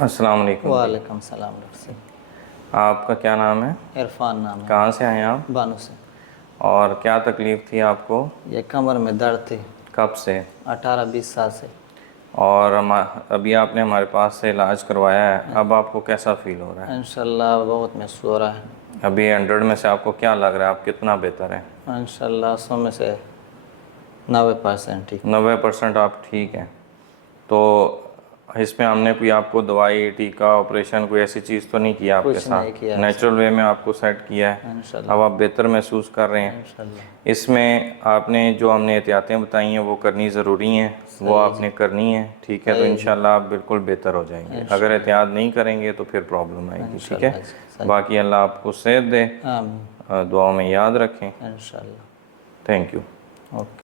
अस्सलाम वालेकुम जी। वालेकुम सलाम डॉक्टर साहब। आपका क्या नाम है? इरफान नाम है। कहाँ से आए हैं आप? बानू से। और क्या तकलीफ़ थी आपको? ये कमर में दर्द थी कब से? 18-20 साल से। और अभी आपने हमारे पास से इलाज करवाया है, अब आपको कैसा फ़ील हो रहा है? इंशाल्लाह बहुत महसूस हो रहा है। अभी 100 में से आपको क्या लग रहा है, आप कितना बेहतर हैं? इंशाल्लाह 100 में से 90% ठीक। 90% आप ठीक हैं। तो इसमें हमने कोई आपको दवाई, टीका, ऑपरेशन कोई ऐसी चीज़ तो नहीं किया आपके कुछ नहीं साथ? किया है नेचुरल वे में आपको सेट किया है। अब इंशाल्लाह। आप बेहतर महसूस कर रहे हैं। इंशाल्लाह। इसमें आपने जो हमने एहतियातें बताई हैं वो करनी ज़रूरी हैं, वो सही जी। आपने करनी है, ठीक है? तो सही जी। इंशाल्लाह आप बिल्कुल बेहतर हो जाएंगे। अगर इंशाल्लाह। एहतियात नहीं करेंगे तो फिर प्रॉब्लम आएगी, ठीक है? इंशाल्लाह जी। सही। बाकी अल्लाह आपको सेहत दे, आमीन। दुआ में याद रखें। इंशाल्लाह। Thank you. ओके।